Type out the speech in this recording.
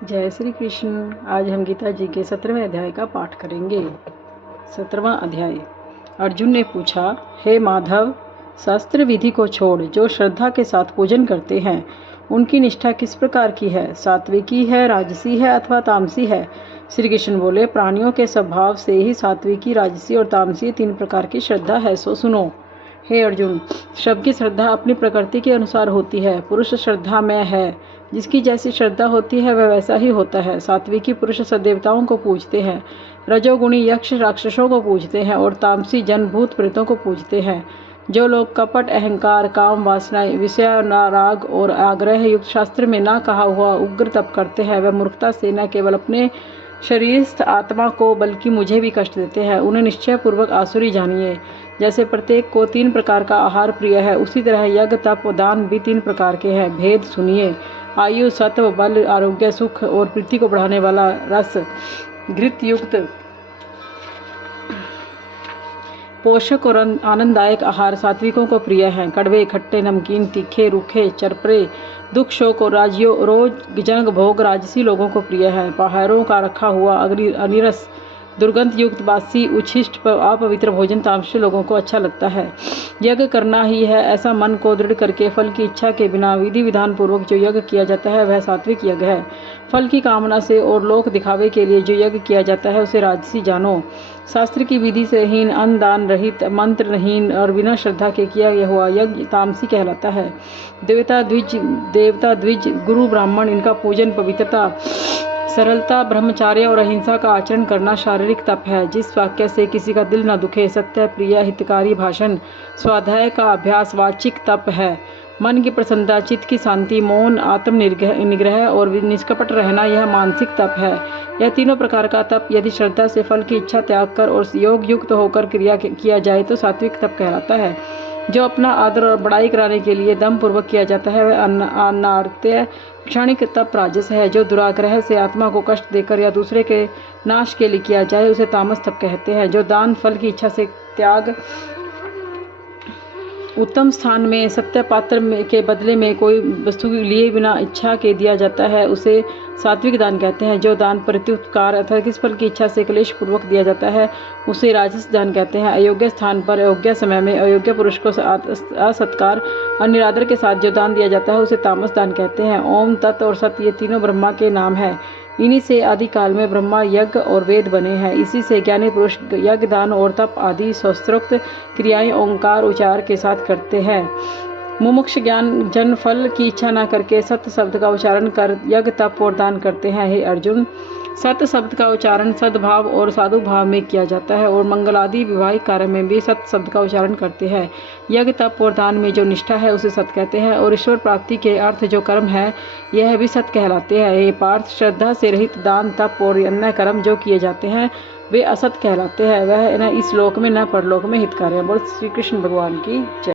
जय श्री कृष्ण। आज हम गीता जी के 17वें अध्याय का पाठ करेंगे। 17वां अध्याय। अर्जुन ने पूछा, हे माधव, शास्त्र विधि को छोड़ जो श्रद्धा के साथ पूजन करते हैं उनकी निष्ठा किस प्रकार की है? सात्विकी है, राजसी है अथवा तामसी है? श्री कृष्ण बोले, प्राणियों के स्वभाव से ही सात्विकी, राजसी और तामसी 3 प्रकार की श्रद्धा है, सो सुनो। हे अर्जुन, सबकी श्रद्धा अपनी प्रकृति के अनुसार होती है। पुरुष श्रद्धा में है, जिसकी जैसी श्रद्धा होती है वह वैसा ही होता है। सात्विकी पुरुष सदेवताओं को पूजते हैं, रजोगुणी यक्ष राक्षसों को पूजते हैं और तामसी जन भूत प्रेतों को पूजते हैं। जो लोग कपट, अहंकार, काम, वासना, विषयानुराग और आग्रह युक्त शास्त्र में ना कहा हुआ उग्र तप करते हैं, वह मूर्खता से न केवल अपने शरीरस्थ आत्मा को बल्कि मुझे भी कष्ट देते हैं। उन्हें निश्चय पूर्वक आसुरी जानिए। जैसे प्रत्येक को 3 प्रकार का आहार प्रिय है, उसी तरह यज्ञ, तप और दान भी 3 प्रकार के हैं। भेद सुनिए। आयु, सत्व, बल, आरोग्य, सुख और प्रीति को बढ़ाने वाला रस, घृत युक्त पोषक और आनंददायक आहार सात्विकों को प्रिय हैं। कड़वे, खट्टे, नमकीन, तीखे, रूखे, चरपरे, दुख, शोक और रोज जंग भोग राजसी लोगों को प्रिय है। पहाड़ों का रखा हुआ अनिरस, दुर्गंध युक्त, बासी, उच्छिष्ट, अपवित्र भोजन तामसी लोगों को अच्छा लगता है। यज्ञ करना ही है ऐसा मन को दृढ़ करके फल की इच्छा के बिना विधि विधान पूर्वक जो यज्ञ किया जाता है वह सात्विक यज्ञ है। फल की कामना से और लोक दिखावे के लिए जो यज्ञ किया जाता है उसे राजसी जानो। शास्त्र की विधि से हीन, अन्न दान रहित, मंत्रहीन और बिना श्रद्धा के किया हुआ यज्ञ तामसी कहलाता है। देवता द्विज, गुरु ब्राह्मण, इनका पूजन पवित्रता, सरलता, ब्रह्मचार्य और अहिंसा का आचरण करना शारीरिक तप है। जिस वाक्य से किसी का दिल न दुखे, सत्य, प्रिय, हितकारी भाषण, स्वाध्याय का अभ्यास वाचिक तप है। मन की प्रसन्नता, चित्त की शांति, मौन, आत्म निग्रह और निष्कपट रहना, यह मानसिक तप है। यह तीनों प्रकार का तप यदि श्रद्धा से फल की इच्छा त्याग कर और योग युक्त होकर क्रिया किया जाए तो सात्विक तप कहलाता है। जो अपना आदर और बड़ाई कराने के लिए दम पूर्वक किया जाता है वह अनार्त्य क्षणिक तप राजस है। जो दुराग्रह से आत्मा को कष्ट देकर या दूसरे के नाश के लिए किया जाए उसे तामस तप कहते हैं। जो दान फल की इच्छा से त्याग, उत्तम स्थान में सत्य पात्र के बदले में कोई वस्तु लिए बिना इच्छा के दिया जाता है उसे सात्विक दान कहते हैं। जो दान प्रत्युपकार अर्थात किस फल की इच्छा से क्लेश पूर्वक दिया जाता है उसे राजस दान कहते हैं। अयोग्य स्थान पर, अयोग्य समय में, अयोग्य पुरुष को असत्कार और निरादर के साथ जो दान दिया जाता है उसे तामस दान कहते हैं। ओम, तत् और सत ये तीनों ब्रह्मा के नाम हैं। इन्हीं से आदि काल में ब्रह्मा, यज्ञ और वेद बने हैं। इसी से ज्ञानी पुरुष यज्ञ, दान और तप आदि शास्त्रोक्त क्रियाएं ओंकार उच्चार के साथ करते हैं। मुमुक्ष ज्ञान जन फल की इच्छा न करके सत्य शब्द का उच्चारण कर यज्ञ, तप और दान करते हैं। हे अर्जुन, सत्य शब्द का उच्चारण सद्भाव और साधु भाव में किया जाता है और मंगलादि विवाहिक कार्य में भी सत्य शब्द का उच्चारण करते हैं। यज्ञ, तप और दान में जो निष्ठा है उसे सत्य कहते हैं और ईश्वर प्राप्ति के अर्थ जो कर्म है यह भी सत्य कहलाते हैं। हे पार्थ, श्रद्धा से रहित दान, तप और अन्य कर्म जो किए जाते हैं वे असत कहलाते हैं। वह न इस लोक में न परलोक में हितकारी है। बोल श्री कृष्ण भगवान की जय।